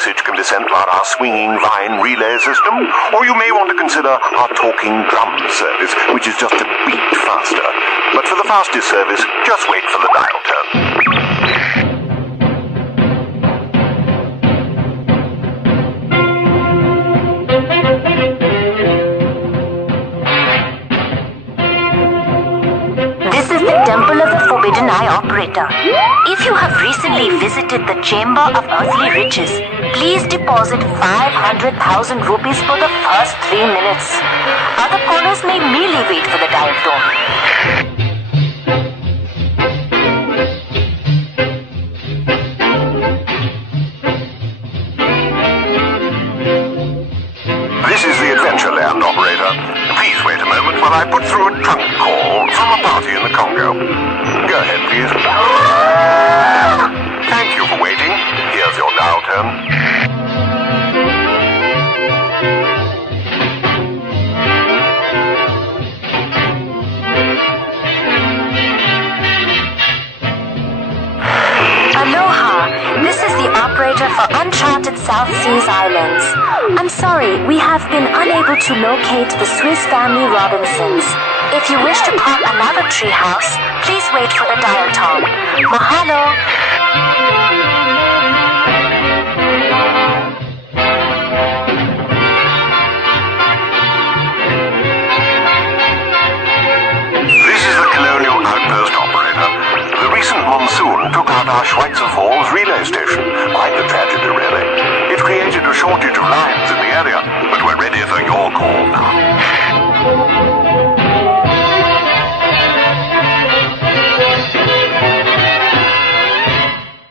message can be sent via our swinging vine relay system, or you may want to consider our talking drum service, which is just a beat faster. But for the fastest service, just wait for the dial tone. Operator, if you have recently visited the Chamber of Earthly Riches, please deposit 500,000 rupees for the first 3 minutes. Other callers may merely wait for the dial tone. This is the Adventureland operator. Please wait a moment while I put through a trunk call from a party in the Congo. Go ahead, please. Thank you for waiting. Here's your dial tone. Aloha, this is the operator for Uncharted South Seas Islands. I'm sorry, we have been unable to locate the Swiss Family Robinsons. If you wish to park another treehouse, please wait for the dial tone. Mahalo! This is the Colonial Outpost operator. The recent monsoon took out our Schweitzer Falls relay station. Quite a tragedy, really. It created a shortage of lines in the area, but we're ready for your call now.